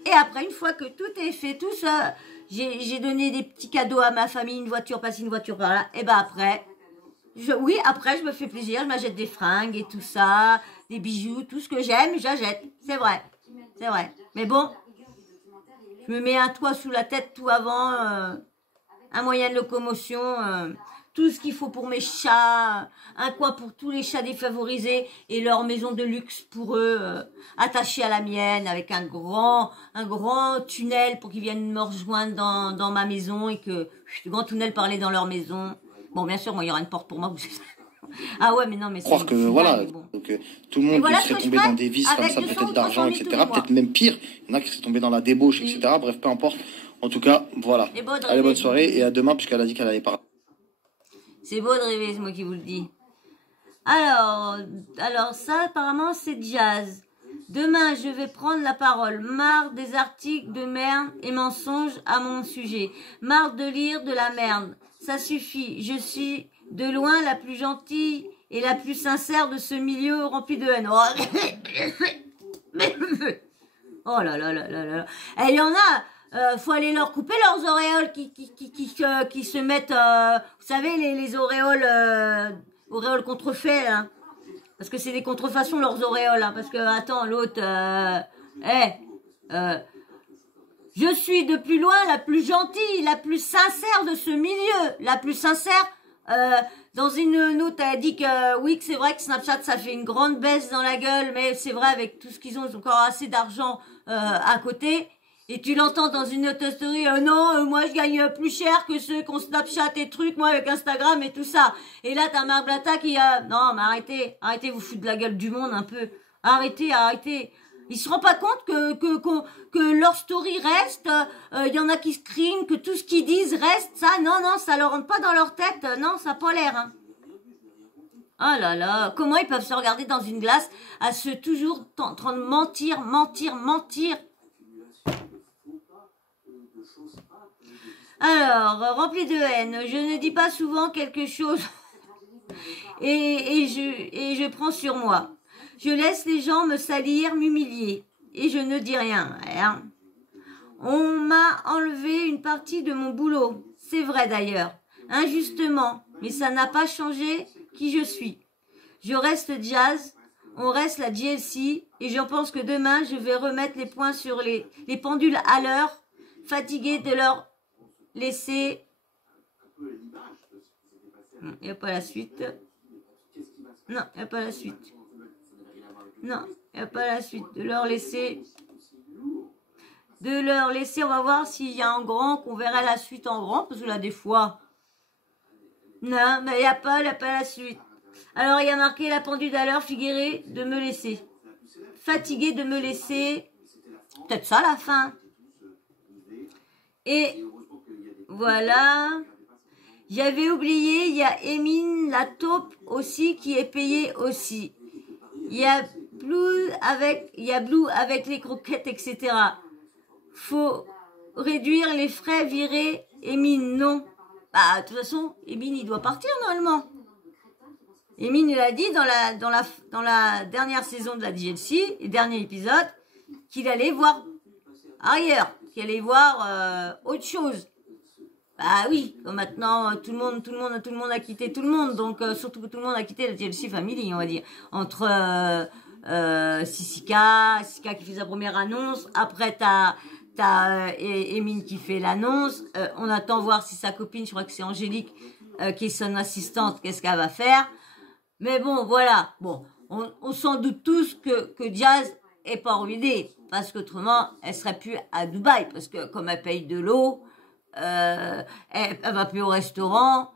Et après, une fois que tout est fait, tout ça, j'ai donné des petits cadeaux à ma famille, une voiture par-ci, une voiture par-là. Et ben après, après, je me fais plaisir, je m'achète des fringues et tout ça, des bijoux, tout ce que j'aime, j'achète. C'est vrai. Mais bon, je me mets un toit sous la tête tout avant, un moyen de locomotion, tout ce qu'il faut pour mes chats, un coin pour tous les chats défavorisés et leur maison de luxe pour eux, attachée à la mienne avec un grand tunnel pour qu'ils viennent me rejoindre dans ma maison et que le grand tunnel parlait dans leur maison. Bon, bien sûr, moi, il y aura une porte pour moi. Ah ouais, mais non, mais c'est... Croire que, voilà, bon. Donc, tout le monde serait tombé dans des vices comme ça, peut-être d'argent, etc. Peut-être même pire. Il y en a qui seraient tombés dans la débauche, etc. Bref, peu importe. En tout cas, voilà. Allez, bonne soirée et à demain, puisqu'elle a dit qu'elle allait parler. C'est beau de rêver, c'est moi qui vous le dis. Alors ça, apparemment, c'est jazz. Demain, je vais prendre la parole. Marre des articles de merde et mensonges à mon sujet. Marre de lire de la merde. Ça suffit. Je suis de loin la plus gentille et la plus sincère de ce milieu rempli de haine. Oh là là là là là. Et il y en a... faut aller leur couper leurs auréoles qui se mettent, vous savez, les auréoles contrefaits, hein. Parce que c'est des contrefaçons leurs auréoles, hein. Parce que, attends, l'autre, je suis de plus loin la plus gentille, la plus sincère de ce milieu, la plus sincère. Dans une note, elle a dit que oui, que c'est vrai que Snapchat, ça fait une grande baisse dans la gueule, mais c'est vrai, avec tout ce qu'ils ont encore assez d'argent à côté. Et tu l'entends dans une autre story, non, moi je gagne plus cher que ceux qui ont Snapchat et trucs, moi avec Instagram et tout ça. Et là, t'as Marc Blata qui a... Non, mais arrêtez vous foutre de la gueule du monde un peu. Arrêtez. Ils se rendent pas compte que leur story reste, y en a qui screen, que tout ce qu'ils disent reste, ça, non, ça leur rentre pas dans leur tête, non, ça n'a pas l'air, hein. Oh là là, comment ils peuvent se regarder dans une glace à se toujours en train de mentir. Alors, rempli de haine, je ne dis pas souvent quelque chose et je prends sur moi. Je laisse les gens me salir, m'humilier et je ne dis rien. On m'a enlevé une partie de mon boulot, c'est vrai d'ailleurs, injustement, mais ça n'a pas changé qui je suis. Je reste Jazz, on reste la GLC et je pense que demain je vais remettre les points sur les pendules à l'heure, fatiguée de leur laisser... Il n'y a pas la suite. Non, il n'y a pas la suite. Non, il n'y a pas la suite. De leur laisser, on va voir s'il y a en grand, qu'on verra la suite en grand, parce que là, des fois... Non, mais il n'y a pas la suite. Alors, il y a marqué la pendule à l'heure, figurée de me laisser. Fatigué de me laisser. Peut-être ça, la fin. Et voilà. J'avais oublié, il y a Emine, la taupe aussi, qui est payée aussi. Il y a Blue avec les croquettes, etc. Faut réduire les frais, virer Emine, non. Bah, de toute façon, Emine, il doit partir normalement. Emine, il a dit dans la dernière saison de la DLC, le dernier épisode, qu'il allait voir ailleurs, qu'il allait voir autre chose. Bah oui, maintenant tout le monde a quitté tout le monde, donc surtout que tout le monde a quitté la DLC Family, on va dire. Entre Sissika qui fait sa première annonce, après t'as Emine qui fait l'annonce, on attend voir si sa copine, je crois que c'est Angélique, qui est son assistante, qu'est-ce qu'elle va faire. Mais bon, voilà, bon, on s'en doute tous que Jazz est pas ruinée, parce qu'autrement, elle serait plus à Dubaï, parce que comme elle paye de l'eau, elle va plus au restaurant,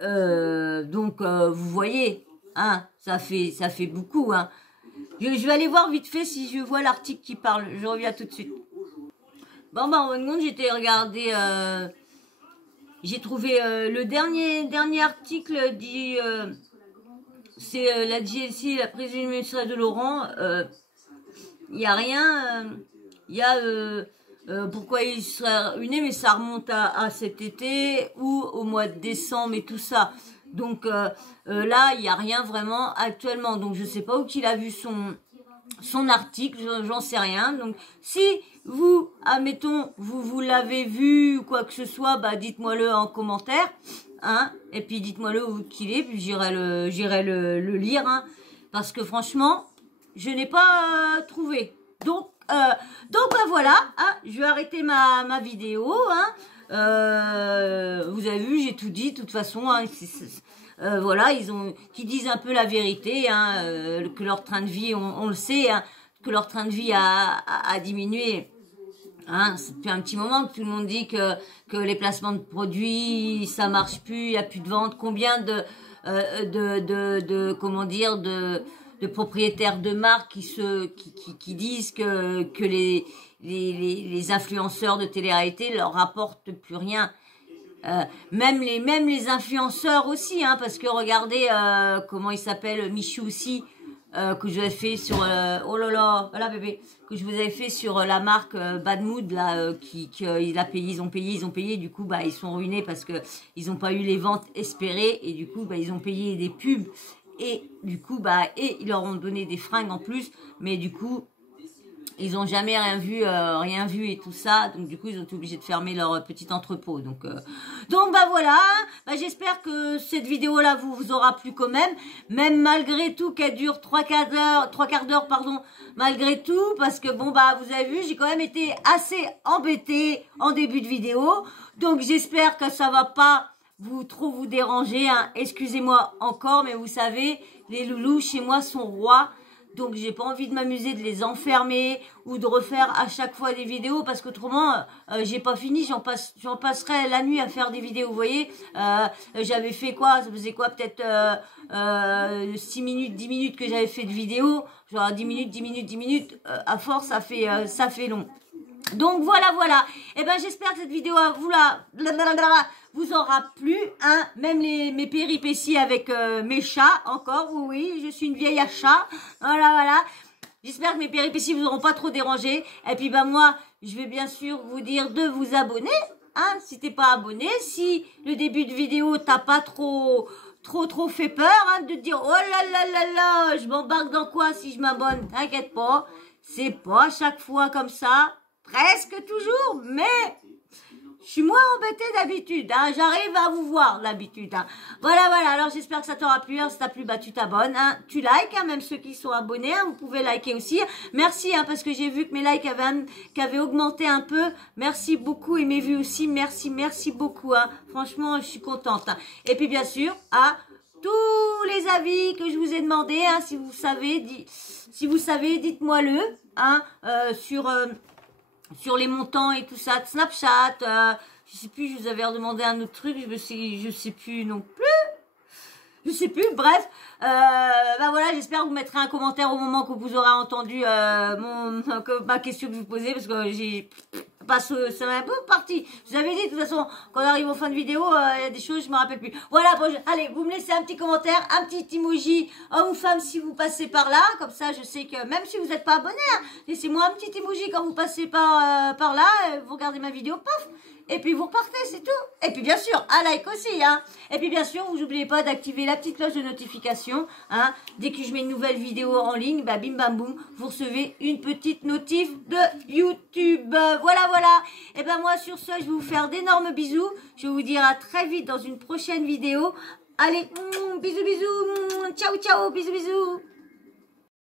donc vous voyez, hein, ça fait beaucoup, hein. Je vais aller voir vite fait si je vois l'article qui parle, je reviens tout de suite. Bon, bah, en seconde, j'étais regardé, j'ai trouvé le dernier article dit, c'est la GLC, la prise de Laurent, il y a rien, il y a pourquoi il serait ruiné, mais ça remonte à cet été ou au mois de décembre et tout ça. Donc là, il n'y a rien vraiment actuellement. Donc je sais pas où qu'il a vu son article, j'en sais rien. Donc si vous, admettons, vous l'avez vu ou quoi que ce soit, bah dites-moi-le en commentaire, hein. Et puis dites-moi-le où qu'il est, puis j'irai le lire, hein. Parce que franchement, je n'ai pas trouvé. Donc bah voilà, hein, je vais arrêter ma vidéo, hein. Vous avez vu, j'ai tout dit, de toute façon, hein, voilà, qui disent un peu la vérité, hein, que leur train de vie, on le sait, hein, que leur train de vie a diminué. Hein, ça fait un petit moment que tout le monde dit que les placements de produits, ça marche plus, il n'y a plus de vente. Combien de propriétaires de marques qui disent que les influenceurs de télé-réalité leur rapportent plus rien. Même les influenceurs aussi, hein, parce que regardez comment il s'appelle, Michou aussi, que je vous avais fait sur oh là là, voilà bébé, que je vous avais fait sur la marque Bad Mood là, ils ont payé, du coup bah ils sont ruinés parce que ils ont pas eu les ventes espérées et du coup bah ils ont payé des pubs et du coup bah et ils leur ont donné des fringues en plus, mais du coup ils ont jamais rien vu et tout ça, donc du coup ils ont été obligés de fermer leur petit entrepôt. Donc bah voilà, bah j'espère que cette vidéo là vous aura plu quand même malgré tout qu'elle dure trois quarts d'heure pardon, malgré tout, parce que bon bah vous avez vu, j'ai quand même été assez embêtée en début de vidéo, donc j'espère que ça va pas trop vous déranger, hein. Excusez-moi encore, mais vous savez, les loulous chez moi sont rois. Donc j'ai pas envie de m'amuser de les enfermer ou de refaire à chaque fois des vidéos parce qu'autrement j'ai pas fini, j'en passerai la nuit à faire des vidéos, vous voyez. J'avais fait quoi, ça faisait quoi, peut-être 6 minutes, 10 minutes que j'avais fait de vidéos, genre 10 minutes, 10 minutes, 10 minutes, à force ça fait long. Donc voilà. Et ben j'espère que cette vidéo vous aura plu, hein. Même mes péripéties avec mes chats encore. Oui, je suis une vieille à chat. Voilà. J'espère que mes péripéties vous auront pas trop dérangé. Et puis ben moi, je vais bien sûr vous dire de vous abonner, hein. Si t'es pas abonné, si le début de vidéo t'as pas trop fait peur, hein, de te dire oh là, je m'embarque dans quoi si je m'abonne. T'inquiète pas, c'est pas chaque fois comme ça. Presque toujours, mais je suis moins embêtée d'habitude, hein. J'arrive à vous voir d'habitude, hein. Voilà, alors j'espère que ça t'aura plu, hein. Si t'as plu, bah tu t'abonnes, hein. Tu likes, hein, même ceux qui sont abonnés, hein. Vous pouvez liker aussi. Merci, hein, parce que j'ai vu que mes likes avaient augmenté un peu. Merci beaucoup, et mes vues aussi, merci beaucoup, hein. Franchement, je suis contente, hein. Et puis bien sûr, à tous les avis que je vous ai demandé, hein, si vous savez, dites-moi-le, hein, sur les montants et tout ça de Snapchat, je sais plus, je vous avais redemandé un autre truc, je sais plus non plus. Je sais plus, bref. Bah voilà, j'espère que vous mettrez un commentaire au moment que vous aurez entendu ma question que je vous posais, parce que c'est un peu parti. Je vous avais dit, de toute façon, quand on arrive aux fins de vidéo, il y a des choses, je me rappelle plus. Voilà, bon, allez, vous me laissez un petit commentaire, un petit emoji, homme ou femme, si vous passez par là. Comme ça, je sais que, même si vous n'êtes pas abonné, hein, laissez-moi un petit emoji quand vous passez par là, vous regardez ma vidéo, paf. Et puis vous repartez, c'est tout. Et puis bien sûr, un like aussi, hein. Et puis bien sûr, vous n'oubliez pas d'activer la petite cloche de notification, hein. Dès que je mets une nouvelle vidéo en ligne, bah bim bam boum, vous recevez une petite notif de YouTube. Voilà. Et ben moi sur ce, je vais vous faire d'énormes bisous. Je vais vous dire à très vite dans une prochaine vidéo. Allez, bisous, ciao, bisous.